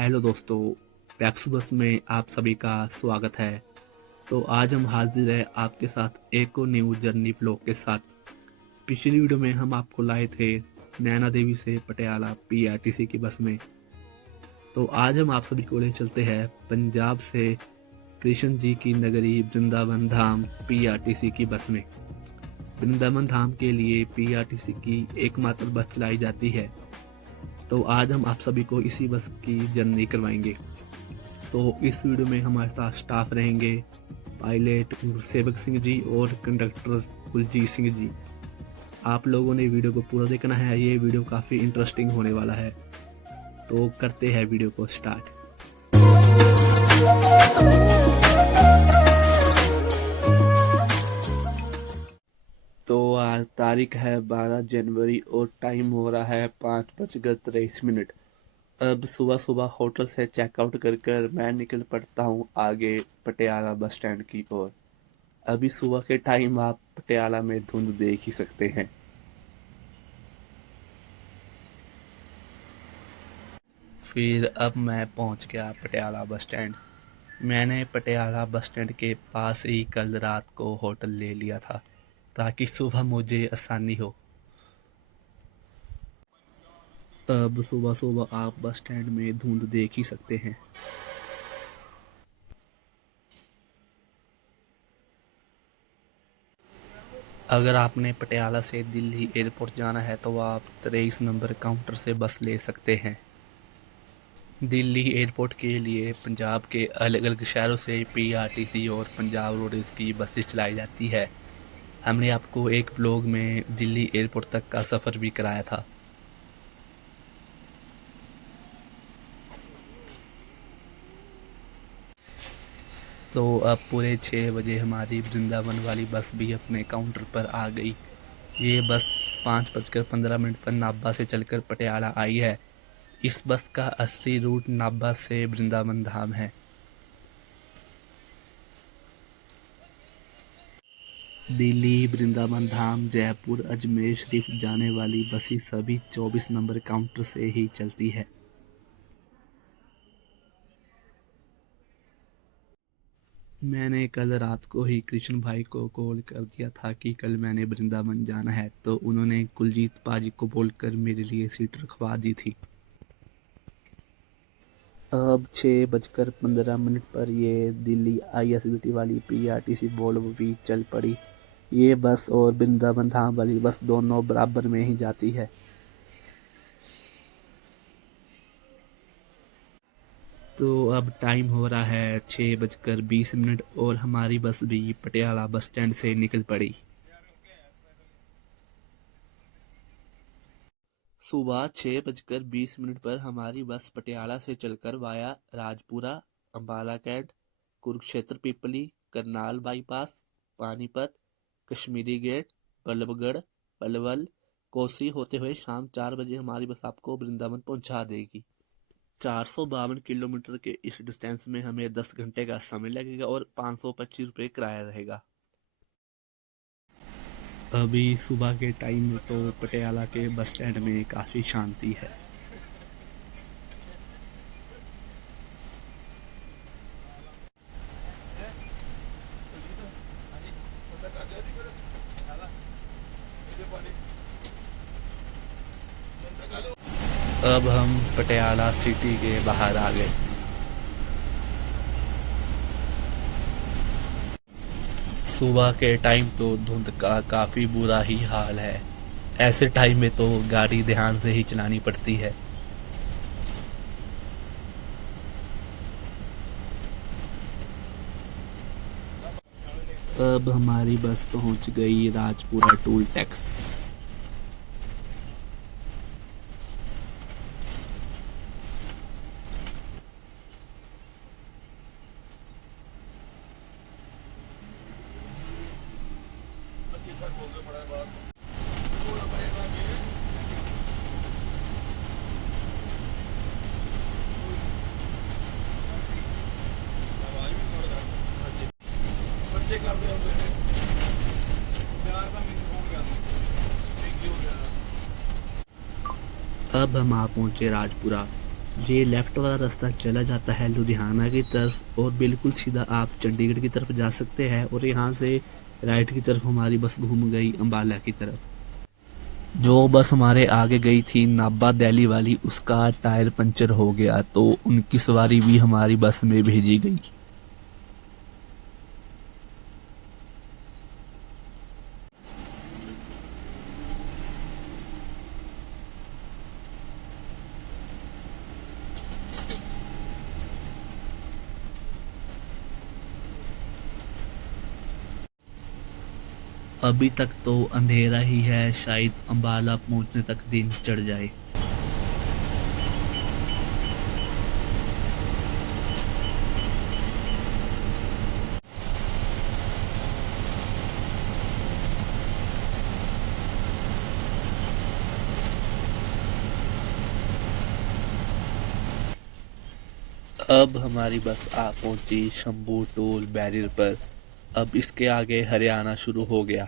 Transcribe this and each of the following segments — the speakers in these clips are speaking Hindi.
हेलो दोस्तों, पैप्स बस में आप सभी का स्वागत है। तो आज हम हाजिर है आपके साथ एक और न्यू जर्नी व्लॉग के साथ। पिछली वीडियो में हम आपको लाए थे नैना देवी से पटियाला पीआरटीसी की बस में। तो आज हम आप सभी को ले चलते हैं पंजाब से कृष्ण जी की नगरी वृंदावन धाम पीआरटीसी की बस में। वृंदावन धाम के लिए पीआरटीसी की एकमात्र बस चलाई जाती है। तो आज हम आप सभी को इसी बस की जर्नी करवाएंगे। तो इस वीडियो में हमारे साथ स्टाफ रहेंगे पायलट गुरसेवक सिंह जी और कंडक्टर कुलजीत सिंह जी। आप लोगों ने वीडियो को पूरा देखना है, ये वीडियो काफ़ी इंटरेस्टिंग होने वाला है। तो करते हैं वीडियो को स्टार्ट। तो आज तारीख है 12 जनवरी और टाइम हो रहा है 5:23। अब सुबह सुबह होटल से चेकआउट कर मैं निकल पड़ता हूँ आगे पटियाला बस स्टैंड की ओर। अभी सुबह के टाइम आप पटियाला में धुंध देख ही सकते हैं। फिर अब मैं पहुँच गया पटियाला बस स्टैंड। मैंने पटियाला बस स्टैंड के पास ही कल रात को होटल ले लिया था ताकि सुबह मुझे आसानी हो। अब सुबह सुबह आप बस स्टैंड में धुंध देख ही सकते हैं। अगर आपने पटियाला से दिल्ली एयरपोर्ट जाना है तो आप 23 नंबर काउंटर से बस ले सकते हैं। दिल्ली एयरपोर्ट के लिए पंजाब के अलग अलग शहरों से पीआरटीसी और पंजाब रोडवेज की बसें चलाई जाती है। हमने आपको एक ब्लॉग में दिल्ली एयरपोर्ट तक का सफ़र भी कराया था। तो अब पूरे 6 बजे हमारी वृंदावन वाली बस भी अपने काउंटर पर आ गई। ये बस 5:15 पर नाभा से चलकर पटियाला आई है। इस बस का असली रूट नाभा से वृंदावन धाम है। दिल्ली वृंदावन धाम जयपुर अजमेर शरीफ जाने वाली बसें सभी 24 नंबर काउंटर से ही चलती है। मैंने कल रात को ही कृष्ण भाई को कॉल कर दिया था कि कल मैंने वृंदावन जाना है, तो उन्होंने कुलजीत पाजी को बोलकर मेरे लिए सीट रखवा दी थी। अब 6:15 पर ये दिल्ली आईएसबीटी वाली पीआरटीसी वोल्वो भी चल पड़ी। ये बस और वृंदावन धाम वाली बस दोनों बराबर में ही जाती है। तो अब टाइम हो रहा है 6:20 और हमारी बस भी पटियाला बस स्टैंड से निकल पड़ी। सुबह 6:20 पर हमारी बस पटियाला से चलकर वाया राजपुरा, अम्बाला कैंट, कुरुक्षेत्र पिपली, करनाल बाईपास, पानीपत, कश्मीरी गेट, बल्लभगढ़, पलवल, कोसी होते हुए शाम 4 बजे हमारी बस आपको वृंदावन पहुंचा देगी। 452 किलोमीटर के इस डिस्टेंस में हमें 10 घंटे का समय लगेगा और 525 रुपये किराया रहेगा। अभी सुबह के टाइम में तो पटियाला के बस स्टैंड में काफ़ी शांति है। अब हम पटियाला सिटी के बाहर आ गए। सुबह के टाइम तो धुंध का काफ़ी बुरा ही हाल है। ऐसे टाइम में तो गाड़ी ध्यान से ही चलानी पड़ती है। अब हमारी बस पहुंच गई राजपुरा टोल टैक्स। अब हम आ पहुंचे राजपुरा। ये लेफ़्ट वाला रास्ता चला जाता है लुधियाना की तरफ और बिल्कुल सीधा आप चंडीगढ़ की तरफ जा सकते हैं और यहाँ से राइट की तरफ हमारी बस घूम गई अम्बाला की तरफ। जो बस हमारे आगे गई थी नाभा दिल्ली वाली, उसका टायर पंचर हो गया तो उनकी सवारी भी हमारी बस में भेजी गई। अभी तक तो अंधेरा ही है, शायद अम्बाला पहुंचने तक दिन चढ़ जाए। अब हमारी बस आ पहुंची शंभू टोल बैरियर पर। अब इसके आगे हरियाणा शुरू हो गया।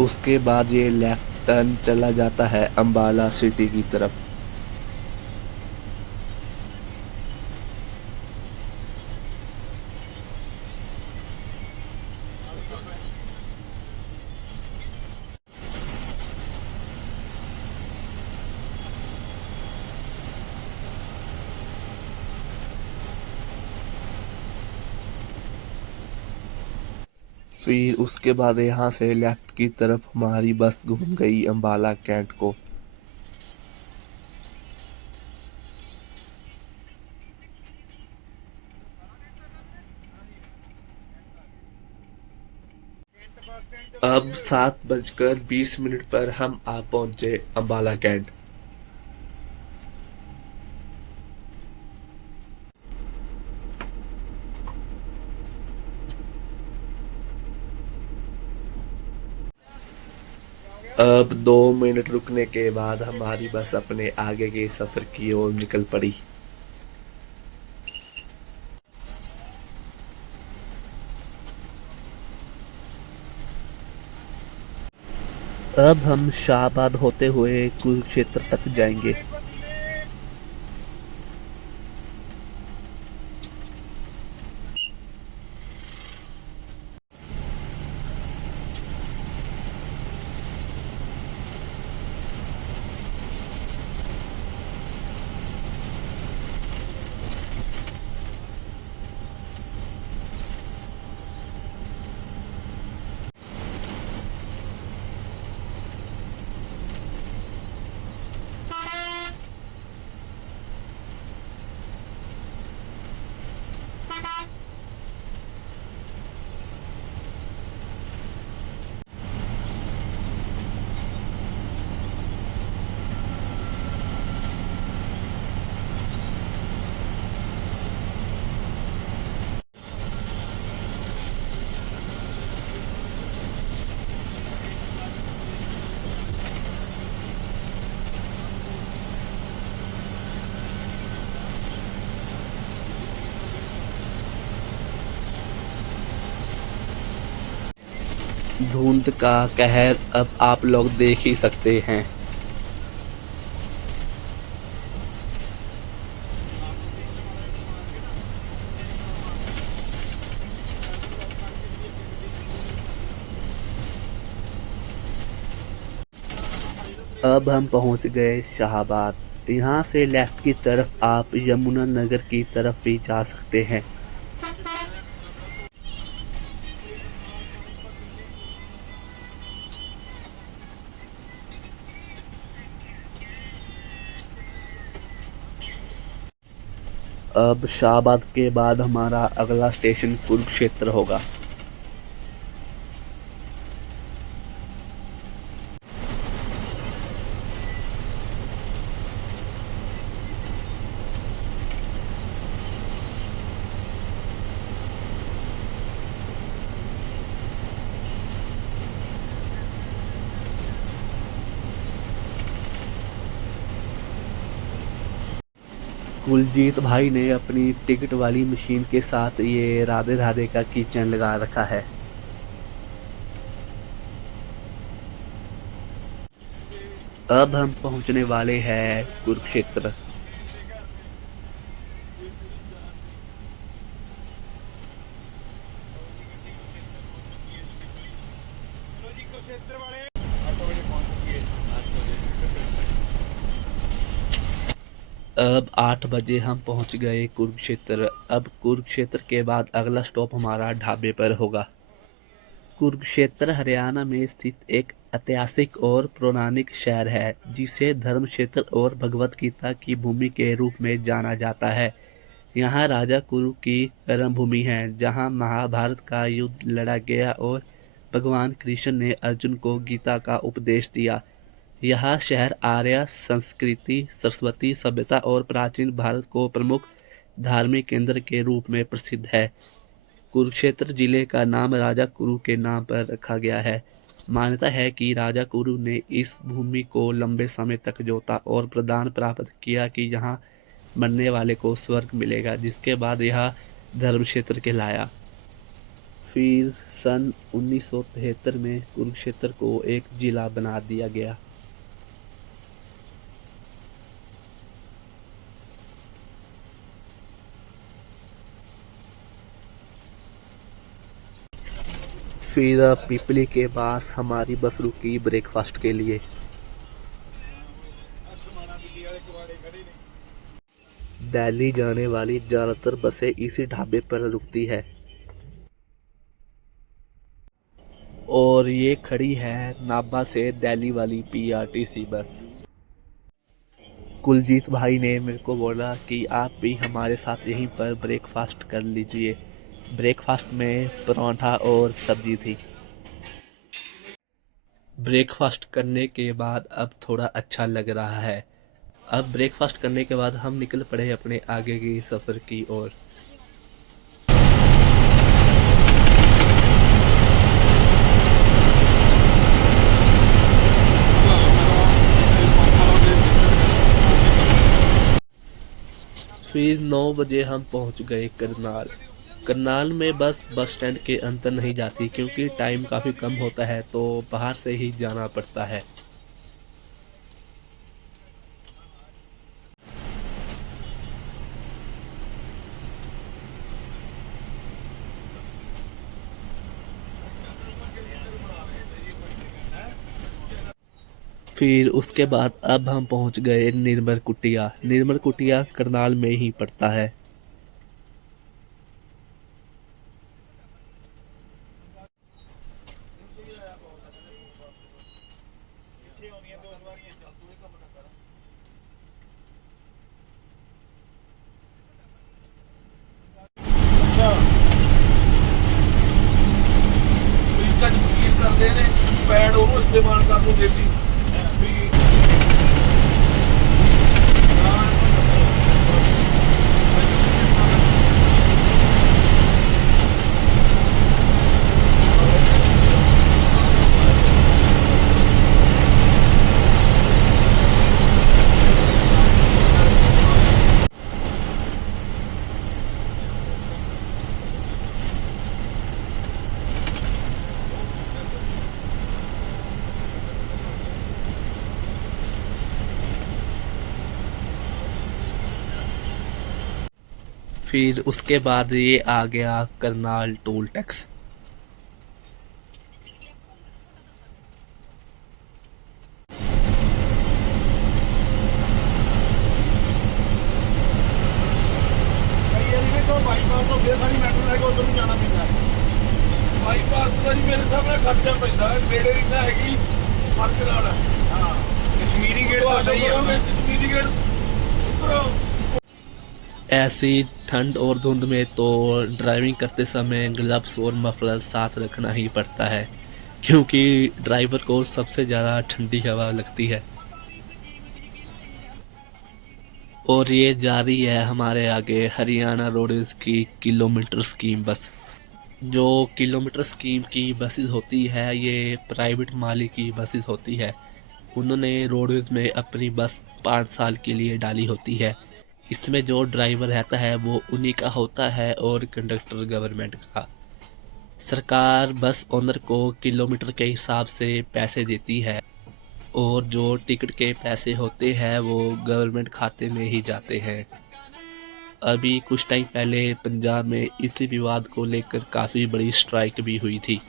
उसके बाद ये लेफ्ट टर्न चला जाता है अम्बाला सिटी की तरफ। फिर उसके बाद यहाँ से लेफ्ट की तरफ हमारी बस घूम गई अम्बाला कैंट को। अब 7:20 पर हम आ पहुंचे अम्बाला कैंट। अब 2 मिनट रुकने के बाद हमारी बस अपने आगे के सफर की ओर निकल पड़ी। अब हम शाहबाद होते हुए कुरुक्षेत्र तक जाएंगे। धुंध का कहर अब आप लोग देख ही सकते हैं। अब हम पहुंच गए शाहबाद। यहाँ से लेफ्ट की तरफ आप यमुना नगर की तरफ भी जा सकते हैं। अब शाहबाद के बाद हमारा अगला स्टेशन कुरुक्षेत्र होगा। कुलजीत भाई ने अपनी टिकट वाली मशीन के साथ ये राधे राधे का कीचेन लगा रखा है। अब हम पहुंचने वाले हैं कुरुक्षेत्र। अब 8 बजे हम पहुंच गए कुरुक्षेत्र। अब कुरुक्षेत्र के बाद अगला स्टॉप हमारा ढाबे पर होगा। कुरुक्षेत्र हरियाणा में स्थित एक ऐतिहासिक और पौराणिक शहर है, जिसे धर्म क्षेत्र और भगवत गीता की भूमि के रूप में जाना जाता है। यहाँ राजा कुरु की कर्मभूमि है, जहाँ महाभारत का युद्ध लड़ा गया और भगवान कृष्ण ने अर्जुन को गीता का उपदेश दिया। यह शहर आर्य संस्कृति, सरस्वती सभ्यता और प्राचीन भारत को प्रमुख धार्मिक केंद्र के रूप में प्रसिद्ध है। कुरुक्षेत्र जिले का नाम राजा कुरु के नाम पर रखा गया है। मान्यता है कि राजा कुरु ने इस भूमि को लंबे समय तक जोता और प्रदान प्राप्त किया कि यहाँ मरने वाले को स्वर्ग मिलेगा, जिसके बाद यह धर्म क्षेत्र कहलाया। फिर सन 1973 में कुरुक्षेत्र को एक जिला बना दिया गया। फिर पिपली के पास हमारी बस रुकी ब्रेकफास्ट के लिए। दिल्ली जाने वाली ज़्यादातर बसें इसी ढाबे पर रुकती है और ये खड़ी है नाभा से दिल्ली वाली पीआरटीसी बस। कुलजीत भाई ने मेरे को बोला कि आप भी हमारे साथ यहीं पर ब्रेकफास्ट कर लीजिए। ब्रेकफास्ट में पराठा और सब्जी थी। ब्रेकफास्ट करने के बाद अब थोड़ा अच्छा लग रहा है। अब ब्रेकफास्ट करने के बाद हम निकल पड़े अपने आगे की सफ़र की ओर। फिर 9 बजे हम पहुंच गए करनाल। करनाल में बस स्टैंड के अंदर नहीं जाती, क्योंकि टाइम काफ़ी कम होता है, तो बाहर से ही जाना पड़ता है। फिर उसके बाद अब हम पहुंच गए निर्मल कुटिया। निर्मल कुटिया करनाल में ही पड़ता है। करते ने पैड ਉਹਨੂੰ ਇਸਤੇਮਾਲ ਕਰ ਲਓ ਦੇਸੀ फिर उसके बाद ये आ गया करनाल टोल टैक्स। ਬਾਈਪਾਸ ਤੋਂ ਫੇਰ ਸਾਰੀ ਮੈਟਰੋ ਲੈ ਕੇ ਉਧਰ ਨੂੰ ਜਾਣਾ ਪੈਂਦਾ ਹੈ। ਬਾਈਪਾਸ ਦਾ ਜੀ ਮੇਰੇ ਸਾਹਮਣੇ ਖਰਚਾ ਪੈਂਦਾ ਹੈ, ਨੇੜੇ ਹੀ ਤਾਂ ਹੈਗੀ ਫਰਕ ਨਾਲ। ਹਾਂ ਕਸ਼ਮੀਰੀ ਗੇਟ ਤਾਂ ਸਹੀ ਹੈ, ਕਸ਼ਮੀਰੀ ਗੇਟ ਉੱਪਰੋਂ। ऐसी ठंड और धुंध में तो ड्राइविंग करते समय ग्लव्स और मफलर साथ रखना ही पड़ता है, क्योंकि ड्राइवर को सबसे ज़्यादा ठंडी हवा लगती है। और ये जारी है हमारे आगे हरियाणा रोडवेज की किलोमीटर स्कीम बस। जो किलोमीटर स्कीम की बसेस होती है, ये प्राइवेट मालिक की बसेस होती है। उन्होंने रोडवेज में अपनी बस 5 साल के लिए डाली होती है। इसमें जो ड्राइवर रहता है वो उन्हीं का होता है और कंडक्टर गवर्नमेंट का। सरकार बस ओनर को किलोमीटर के हिसाब से पैसे देती है और जो टिकट के पैसे होते हैं वो गवर्नमेंट खाते में ही जाते हैं। अभी कुछ टाइम पहले पंजाब में इसी विवाद को लेकर काफ़ी बड़ी स्ट्राइक भी हुई थी।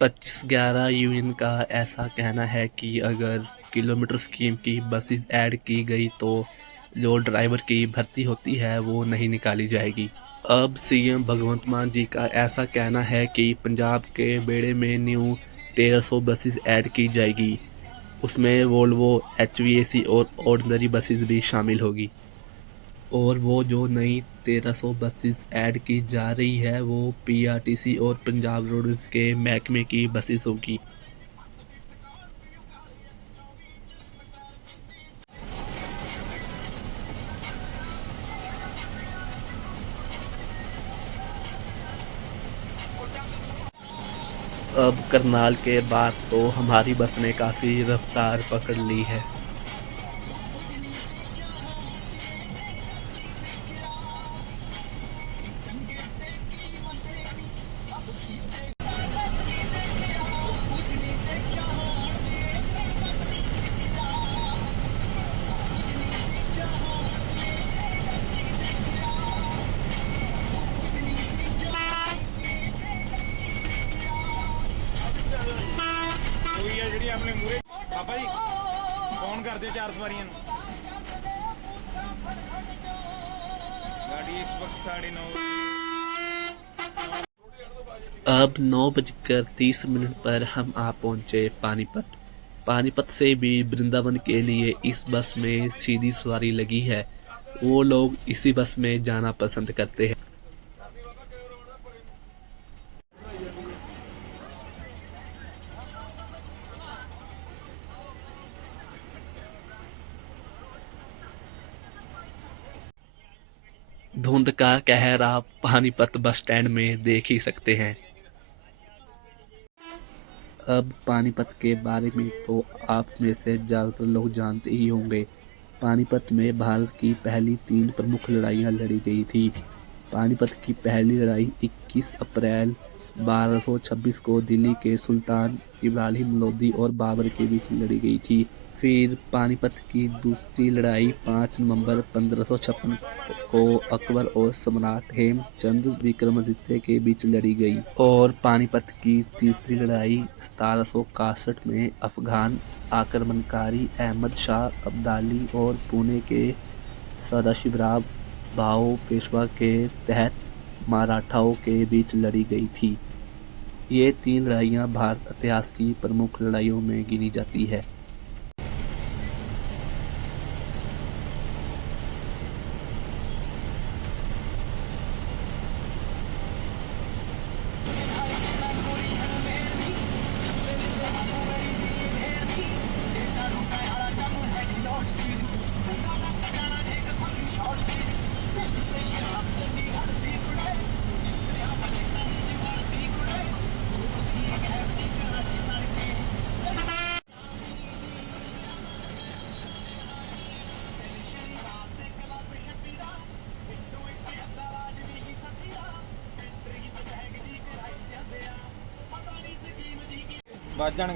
25/11 यूनियन का ऐसा कहना है कि अगर किलोमीटर स्कीम की बसेस ऐड की गई तो जो ड्राइवर की भर्ती होती है वो नहीं निकाली जाएगी। अब सीएम भगवंत मान जी का ऐसा कहना है कि पंजाब के बेड़े में न्यू 1300 बसेस ऐड की जाएगी। उसमें वोल्वो, एचवीएसी और ऑर्डिनरी बसेस भी शामिल होगी। और वो जो नई 1300 बसेस ऐड की जा रही है वो पीआरटीसी और पंजाब रोड्स के महकमे की बसेस होगी। अब करनाल के बाद तो हमारी बस ने काफ़ी रफ्तार पकड़ ली है। पापा जी फोन कर दियो 4 सवारियों गाड़ी इस वक्त 9:30। अब 9:30 पर हम आ पहुंचे पानीपत। पानीपत से भी वृंदावन के लिए इस बस में सीधी सवारी लगी है। वो लोग इसी बस में जाना पसंद करते हैं। धुंध का कहर आप पानीपत बस स्टैंड में देख ही सकते हैं। अब पानीपत के बारे में तो आप में से ज़्यादातर लोग जानते ही होंगे। पानीपत में भारत की पहली 3 प्रमुख लड़ाइयाँ लड़ी गई थी। पानीपत की पहली लड़ाई 21 अप्रैल 1226 को दिल्ली के सुल्तान इब्राहिम लोदी और बाबर के बीच लड़ी गई थी। फिर पानीपत की दूसरी लड़ाई 5 नवंबर 1556 को अकबर और सम्राट हेमचंद विक्रमादित्य के बीच लड़ी गई और पानीपत की तीसरी लड़ाई 1761 में अफगान आक्रमणकारी अहमद शाह अब्दाली और पुणे के सदाशिवराव भाऊ पेशवा के तहत मराठाओं के बीच लड़ी गई थी। ये 3 लड़ाइयाँ भारत इतिहास की प्रमुख लड़ाइयों में गिनी जाती है।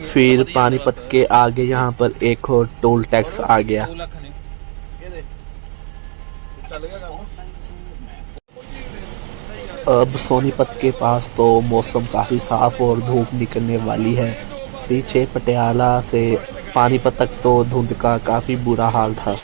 फिर पानीपत के आगे यहाँ पर एक और टोल टैक्स आ गया। अब सोनीपत के पास तो मौसम काफ़ी साफ और धूप निकलने वाली है। पीछे पटियाला से पानीपत तक तो धुंध का काफ़ी बुरा हाल था।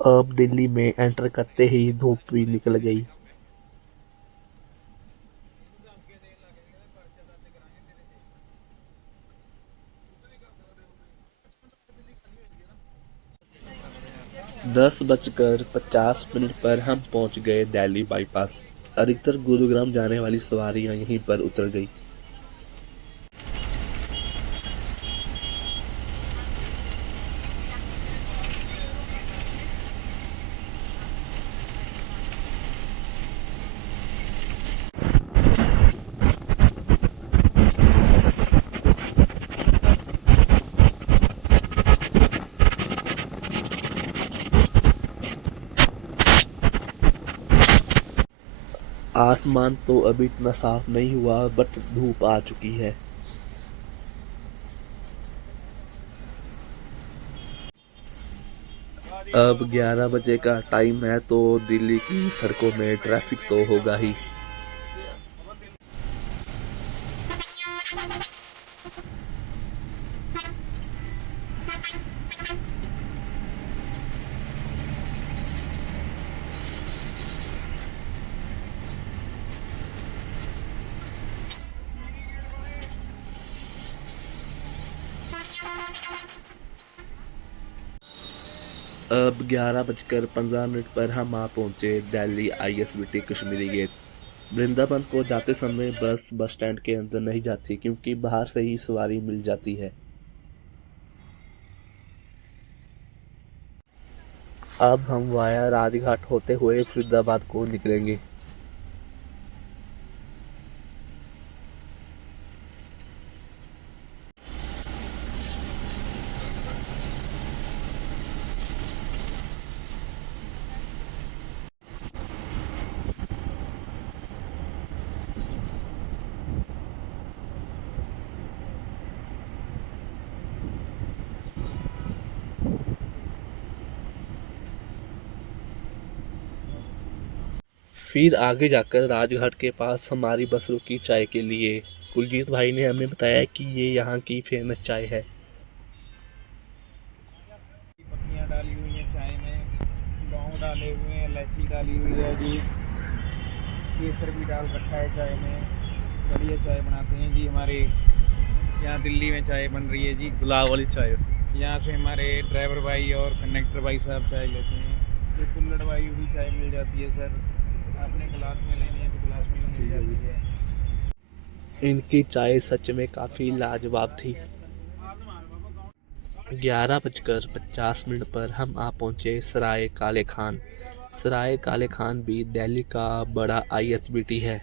अब दिल्ली में एंटर करते ही धूप भी निकल गई। 10:50 पर हम पहुंच गए दिल्ली बाईपास। अधिकतर गुरुग्राम जाने वाली सवारियां यहीं पर उतर गई। आसमान तो अभी इतना साफ नहीं हुआ बट धूप आ चुकी है। अब 11 बजे का टाइम है तो दिल्ली की सड़कों में ट्रैफिक तो होगा ही। अब 11:15 पर हम आ पहुंचे दिल्ली ISBT कश्मीरी गेट। वृंदावन को जाते समय बस स्टैंड के अंदर नहीं जाती क्योंकि बाहर से ही सवारी मिल जाती है। अब हम वाया राजघाट होते हुए फरीदाबाद को निकलेंगे। फिर आगे जाकर राजघाट के पास हमारी बस रुकी चाय के लिए। कुलजीत भाई ने हमें बताया कि ये यहाँ की फेमस चाय है। पत्तियां डाली हुई हैं चाय में, लौंग डाले हुए हैं, इलायची डाली हुई है जी, केसर भी डाल रखा है चाय में। बढ़िया चाय बनाते हैं जी हमारे यहाँ दिल्ली में। चाय बन रही है जी गुलाब वाली चाय। यहाँ से हमारे ड्राइवर भाई और कंडक्टर भाई साहब चाय लेते हैं। ये कुल्हड़ भाई भी चाय मिल जाती है सर, आपने गिलास में लेनी है तो गिलास में मिल जाती है। इनकी चाय सच में काफ़ी लाजवाब थी। 11:50 पर हम आ पहुंचे सराय काले खान। सराय काले खान भी दिल्ली का बड़ा ISBT है।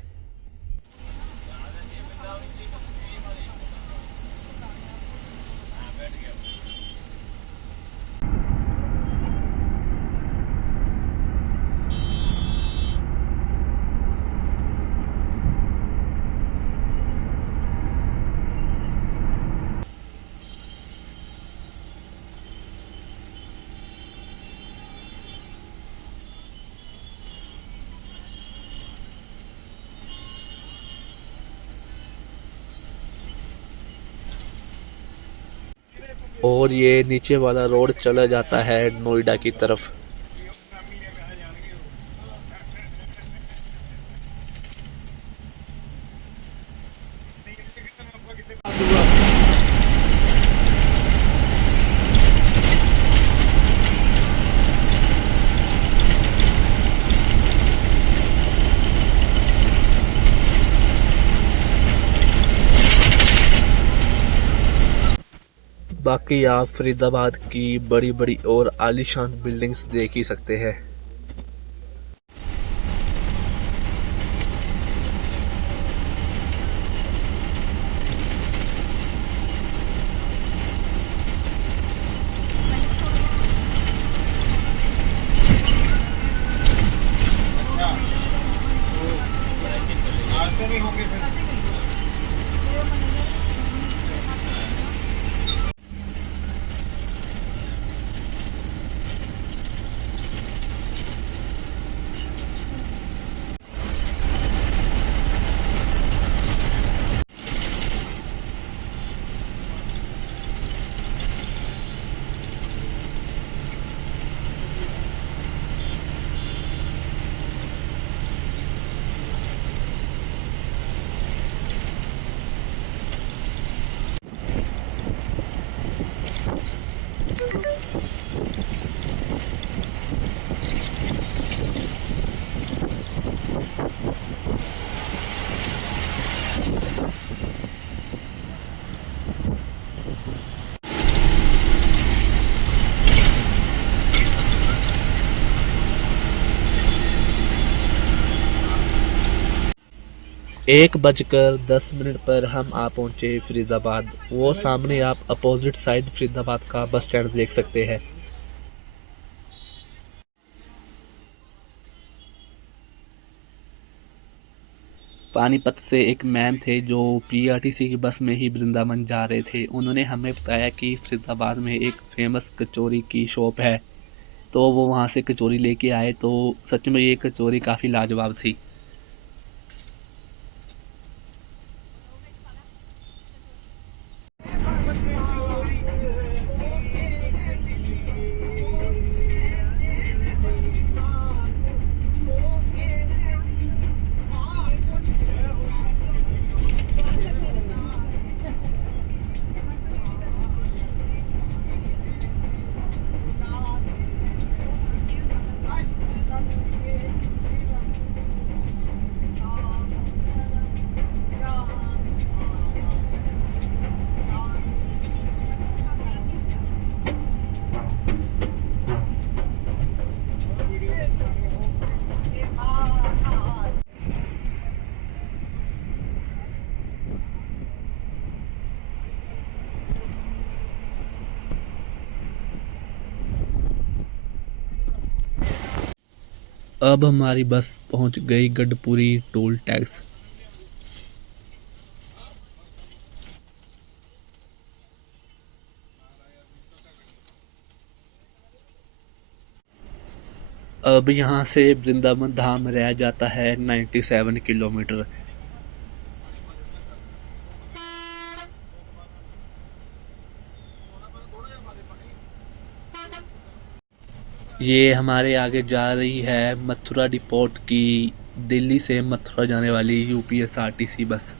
और ये नीचे वाला रोड चला जाता है नोएडा की तरफ। बाकी आप फरीदाबाद की बड़ी बड़ी और आलीशान बिल्डिंग्स देख ही सकते हैं। आज तो नहीं होंगे फिर। 1:10 पर हम आ पहुंचे फरीदाबाद। वो सामने आप अपोजिट साइड फरीदाबाद का बस स्टैंड देख सकते हैं। पानीपत से एक मैम थे जो पीआरटीसी की बस में ही वृंदावन जा रहे थे। उन्होंने हमें बताया कि फरीदाबाद में एक फेमस कचौरी की शॉप है, तो वो वहाँ से कचौरी लेके आए। तो सच में ये कचौरी काफ़ी लाजवाब थी। अब हमारी बस पहुंच गई गढ़पुरी टोल टैक्स। अब यहाँ से वृंदावन धाम रह जाता है 97 किलोमीटर। ये हमारे आगे जा रही है मथुरा डिपोट की दिल्ली से मथुरा जाने वाली यूपीएसआरटीसी बस।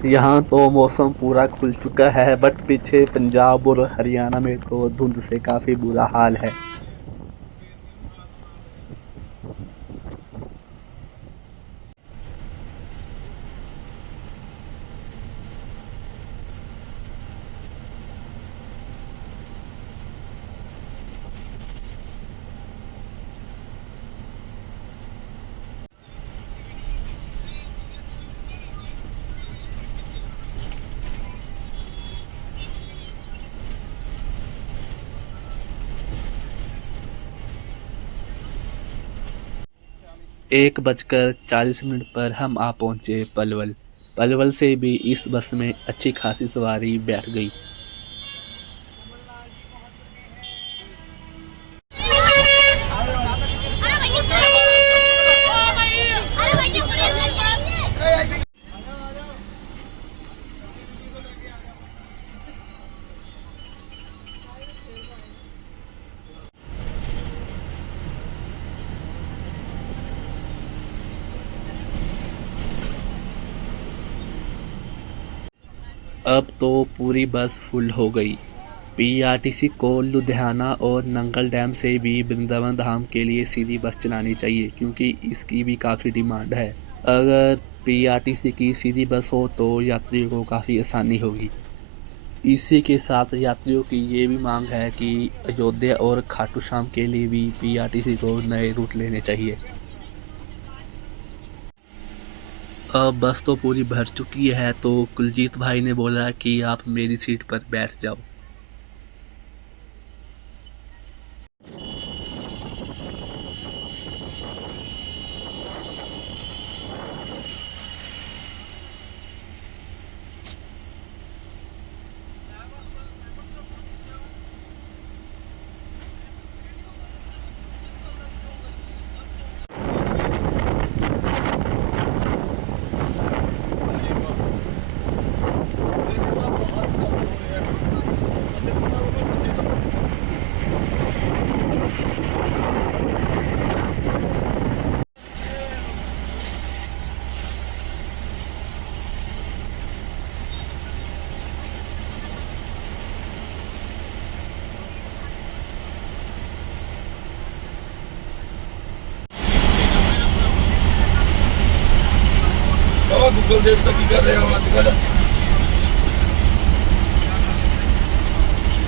यहाँ तो मौसम पूरा खुल चुका है, बट पीछे पंजाब और हरियाणा में तो धुंध से काफ़ी बुरा हाल है। एक 1:40 पर हम आ पहुंचे पलवल। पलवल से भी इस बस में अच्छी खासी सवारी बैठ गई। अब तो पूरी बस फुल हो गई। पीआरटीसी को लुधियाना और नंगल डैम से भी वृंदावन धाम के लिए सीधी बस चलानी चाहिए, क्योंकि इसकी भी काफ़ी डिमांड है। अगर पीआरटीसी की सीधी बस हो तो यात्रियों को काफ़ी आसानी होगी। इसी के साथ यात्रियों की ये भी मांग है कि अयोध्या और खाटू श्याम के लिए भी पीआरटीसी को नए रूट लेने चाहिए। अब बस तो पूरी भर चुकी है, तो कुलजीत भाई ने बोला कि आप मेरी सीट पर बैठ जाओ। कुल देवता की कर रहे हो आजकल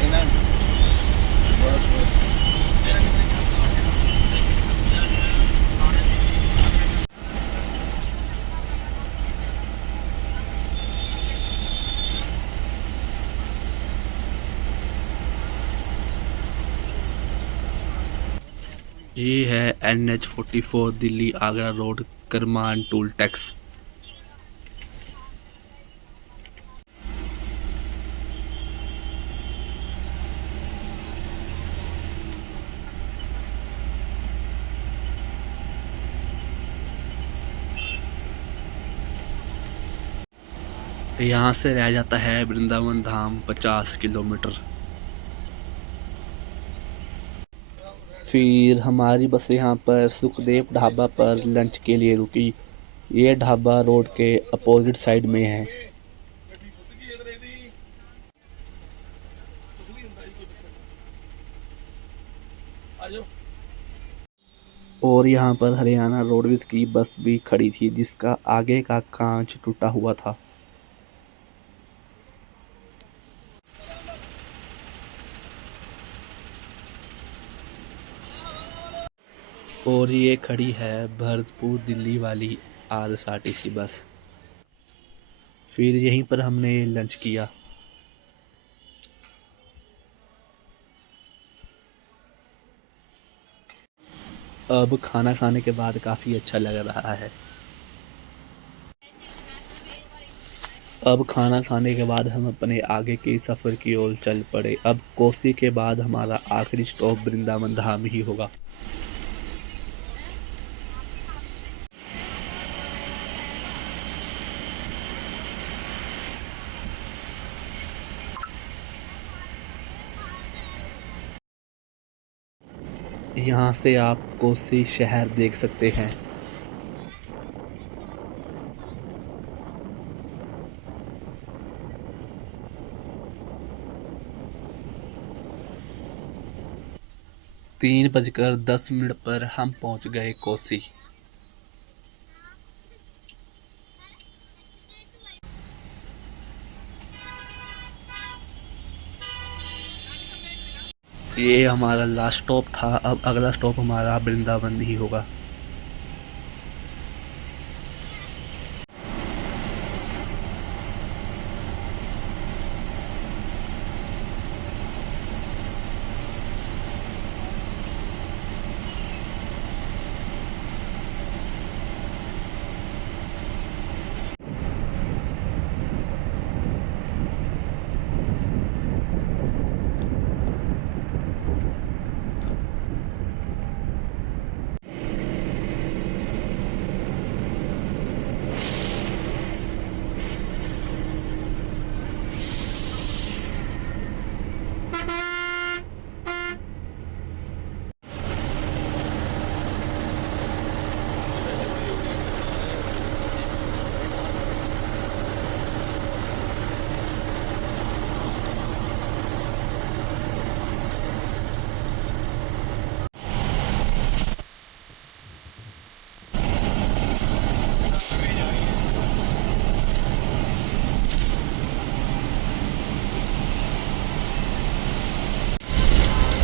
ਇਹਨਾਂ ये है NH44 Delhi Agra road Karman toll tax. यहाँ से रह जाता है वृंदावन धाम 50 किलोमीटर। फिर हमारी बस यहाँ पर सुखदेव ढाबा पर लंच के लिए रुकी। ये ढाबा रोड के अपोजिट साइड में है। और यहाँ पर हरियाणा रोडवेज की बस भी खड़ी थी जिसका आगे का कांच टूटा हुआ था। और ये खड़ी है भरतपुर दिल्ली वाली RSRTC बस। फिर यहीं पर हमने लंच किया। अब खाना खाने के बाद काफ़ी अच्छा लग रहा है। अब खाना खाने के बाद हम अपने आगे के सफ़र की ओर चल पड़े। अब कोसी के बाद हमारा आखिरी स्टॉप वृंदावन धाम ही होगा। यहाँ से आप कोसी शहर देख सकते हैं। तीन बजकर 10 मिनट पर हम पहुँच गए कोसी। ये हमारा लास्ट स्टॉप था। अब अगला स्टॉप हमारा वृंदावन ही होगा।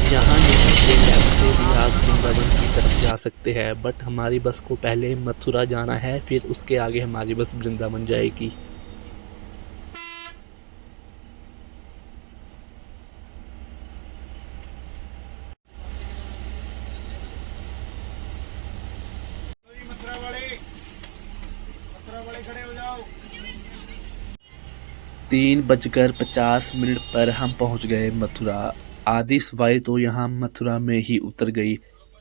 यहाँ नहीं से लेफ्ट से भी आप वृंदावन की तरफ जा सकते हैं, बट हमारी बस को पहले मथुरा जाना है, फिर उसके आगे हमारी बस वृंदावन जाएगी। मथुरा वाले खड़े हो जाओ। 3:50 पर हम पहुँच गए मथुरा। आधी सवारी तो यहाँ मथुरा में ही उतर गई।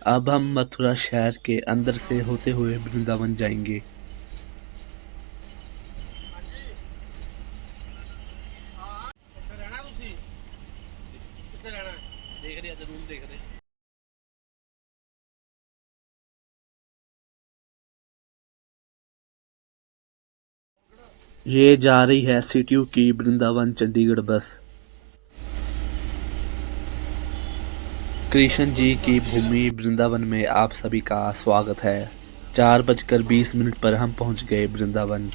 अब हम मथुरा शहर के अंदर से होते हुए वृंदावन जाएंगे। ये जा रही है CTU की वृंदावन चंडीगढ़ बस। कृष्ण जी की भूमि वृंदावन में आप सभी का स्वागत है। 4:20 पर हम पहुंच गए वृंदावन।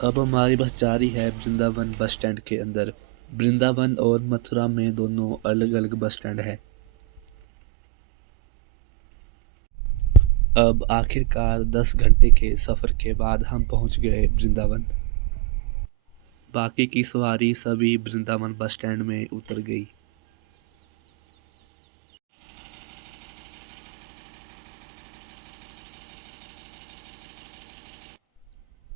अब हमारी बस जा रही है वृंदावन बस स्टैंड के अंदर। वृंदावन और मथुरा में दोनों अलग अलग बस स्टैंड है। अब आखिरकार 10 घंटे के सफ़र के बाद हम पहुंच गए वृंदावन। बाकी की सवारी सभी वृंदावन बस स्टैंड में उतर गई।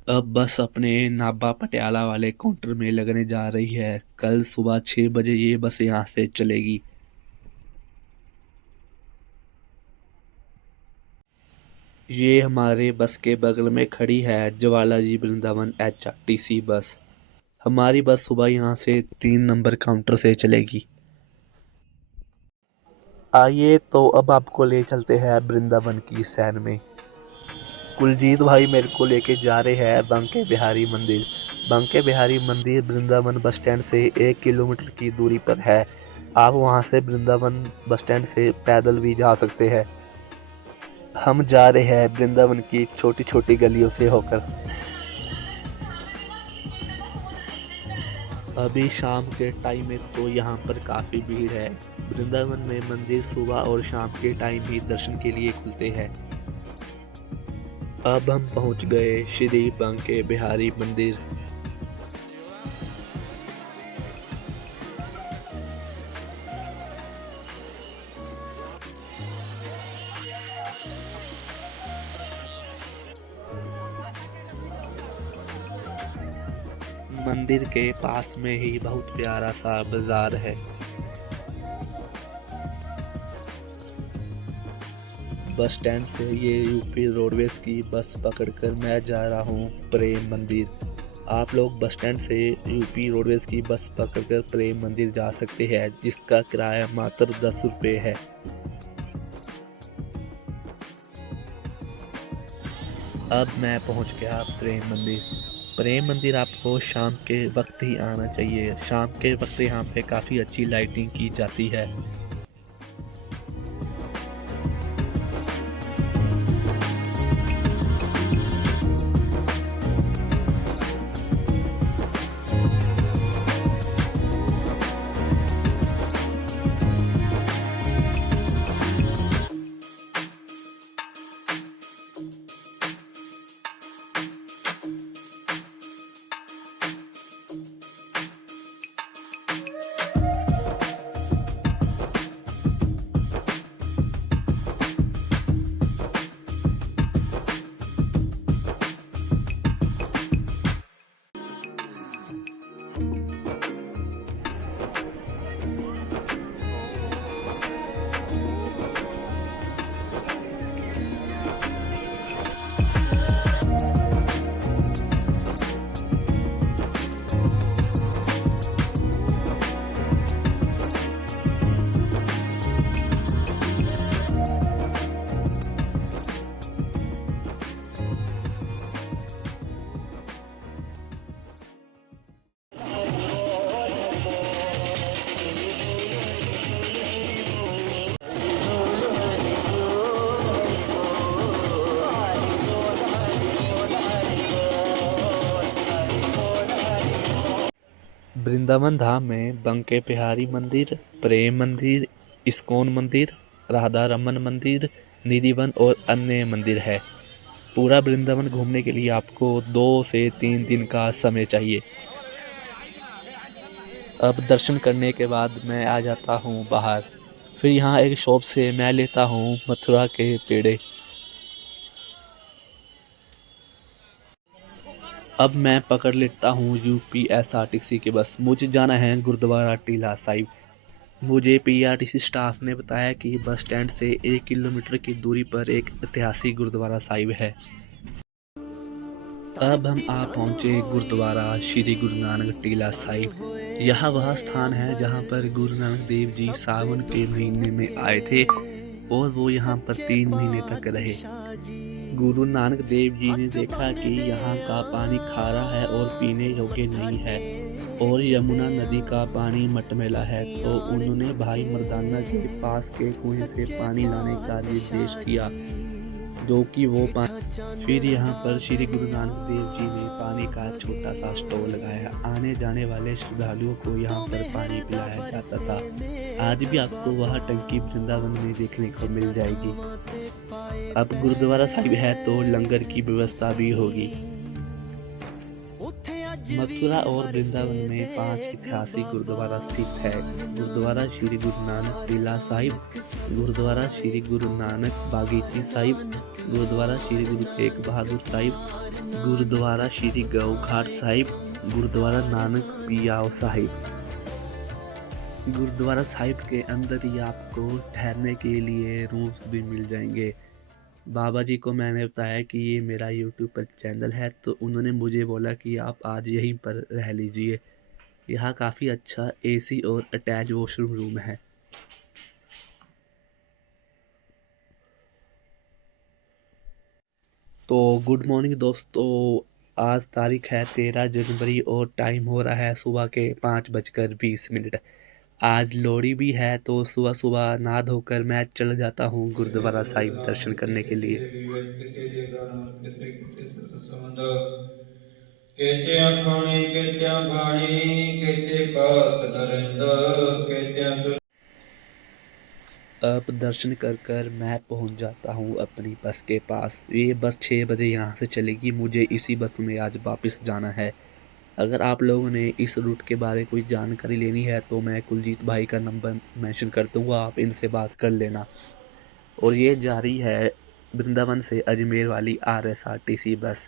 अब बस अपने नाभा पटियाला वाले काउंटर में लगने जा रही है। कल सुबह 6 बजे ये बस यहाँ से चलेगी। ये हमारे बस के बगल में खड़ी है ज्वालाजी वृंदावन HRTC बस। हमारी बस सुबह यहाँ से 3 नंबर काउंटर से चलेगी। आइए तो अब आपको ले चलते हैं वृंदावन की सैर में। कुलजीत भाई मेरे को लेके जा रहे हैं बांके बिहारी मंदिर। बांके बिहारी मंदिर वृंदावन बस स्टैंड से 1 किलोमीटर की दूरी पर है। आप वहां से वृंदावन बस स्टैंड से पैदल भी जा सकते हैं। हम जा रहे हैं वृंदावन की छोटी छोटी गलियों से होकर। अभी शाम के टाइम में तो यहाँ पर काफ़ी भीड़ है। वृंदावन में मंदिर सुबह और शाम के टाइम ही दर्शन के लिए खुलते हैं। अब हम पहुंच गए श्री बांके बिहारी मंदिर। मंदिर के पास में ही बहुत प्यारा सा बाजार है। बस स्टैंड से ये यूपी रोडवेज की बस पकड़कर मैं जा रहा हूँ प्रेम मंदिर। आप लोग बस स्टैंड से यूपी रोडवेज की बस पकड़कर प्रेम मंदिर जा सकते हैं, जिसका किराया मात्र 10 रुपये है। अब मैं पहुँच गया प्रेम मंदिर। प्रेम मंदिर आपको शाम के वक्त ही आना चाहिए। शाम के वक्त यहाँ पे काफ़ी अच्छी लाइटिंग की जाती है। वृंदावन धाम में बांके बिहारी मंदिर, प्रेम मंदिर, इस्कॉन मंदिर, राधा रमन मंदिर, निधिवन और अन्य मंदिर है। पूरा वृंदावन घूमने के लिए आपको 2 से 3 दिन का समय चाहिए। अब दर्शन करने के बाद मैं आ जाता हूँ बाहर। फिर यहाँ एक शॉप से मैं लेता हूँ मथुरा के पेड़े। अब मैं पकड़ लेता हूँ यूपी SRTC की बस। मुझे जाना है गुरुद्वारा टीला साहिब। मुझे PRTC स्टाफ ने बताया कि बस स्टैंड से 1 किलोमीटर की दूरी पर एक ऐतिहासिक गुरुद्वारा साहिब है। अब हम आ पहुँचे गुरुद्वारा श्री गुरु नानक टीला साहिब। यह वह स्थान है जहाँ पर गुरु नानक देव जी सावन के महीने में आए थे और वो यहाँ पर 3 महीने तक रहे। गुरु नानक देव जी ने देखा कि यहाँ का पानी खारा है और पीने योग्य नहीं है और यमुना नदी का पानी मटमैला है, तो उन्होंने भाई मर्दाना के पास के कुएं से पानी लाने का निर्देश किया। जो कि वो फिर यहाँ पर श्री गुरु नानक देव जी ने पानी का छोटा सा स्टॉल लगाया। आने जाने वाले श्रद्धालुओं को यहाँ पर पानी पिलाया जाता था। आज भी आपको वह टंकी वृंदावन में देखने को मिल जाएगी। अब गुरुद्वारा साहिब है तो लंगर की व्यवस्था भी होगी। मथुरा और वृंदावन में 5 ऐतिहासिक गुरुद्वारा स्थित है। गुरुद्वारा श्री गुरु नानक टीला साहिब, गुरुद्वारा श्री गुरु नानक बागीची साहिब, गुरुद्वारा श्री गुरु तेग बहादुर साहिब, गुरुद्वारा श्री गौघाट साहिब, गुरुद्वारा नानक पियाओ साहिब। गुरुद्वारा साहिब के अंदर ही आपको ठहरने के लिए रूम्स भी मिल जाएंगे। बाबा जी को मैंने बताया कि ये मेरा यूट्यूब पर चैनल है, तो उन्होंने मुझे बोला कि आप आज यहीं पर रह लीजिए। यहाँ काफ़ी अच्छा एसी और अटैच वॉशरूम रूम है। तो गुड मॉर्निंग दोस्तों, आज तारीख है 13 जनवरी और टाइम हो रहा है सुबह के 5:20। आज लोहड़ी भी है, तो सुबह सुबह नहा धोकर मैं चल जाता हूँ गुरुद्वारा साहिब दर्शन करने के लिए। अब दर्शन कर मैं पहुँच जाता हूँ अपनी बस के पास। ये बस 6 बजे यहाँ से चलेगी। मुझे इसी बस में आज वापस जाना है। अगर आप लोगों ने इस रूट के बारे कोई जानकारी लेनी है तो मैं कुलजीत भाई का नंबर मेंशन कर दूंगा, आप इनसे बात कर लेना। और ये जा रही है वृंदावन से अजमेर वाली RSRTC बस।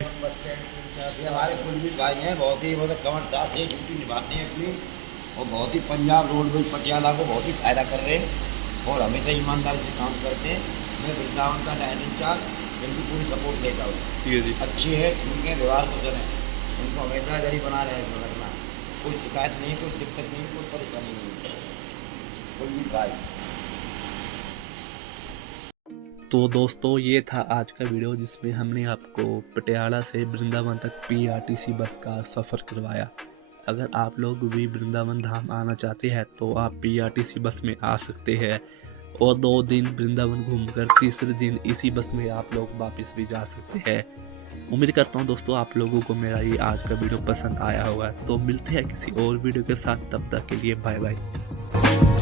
ये हमारे कुलजीत भाई हैं, बहुत ही मतलब कमरदार से ड्यूटी निभाते हैं अपनी, और बहुत ही पंजाब रोडवेज पटियाला को बहुत ही फायदा कर रहे हैं और हमेशा ईमानदारी से काम करते हैं। मैं वृंदावन का डायन इंचार्ज इनकी पूरी सपोर्ट देता हूँ। ठीक है जी। अच्छे हैं, ठीक है, व्यवहार कुशल है, उनको हमेशा इधर ही बना रहे रखना। कोई शिकायत नहीं, कोई दिक्कत नहीं, कोई परेशानी नहीं। कुलजीत भाई। तो दोस्तों ये था आज का वीडियो, जिसमें हमने आपको पटियाला से वृंदावन तक PRTC बस का सफ़र करवाया। अगर आप लोग भी वृंदावन धाम आना चाहते हैं तो आप PRTC बस में आ सकते हैं और 2 दिन वृंदावन घूमकर तीसरे दिन इसी बस में आप लोग वापस भी जा सकते हैं। उम्मीद करता हूँ दोस्तों आप लोगों को मेरा ये आज का वीडियो पसंद आया होगा। तो मिलते हैं किसी और वीडियो के साथ, तब तक के लिए बाय बाय।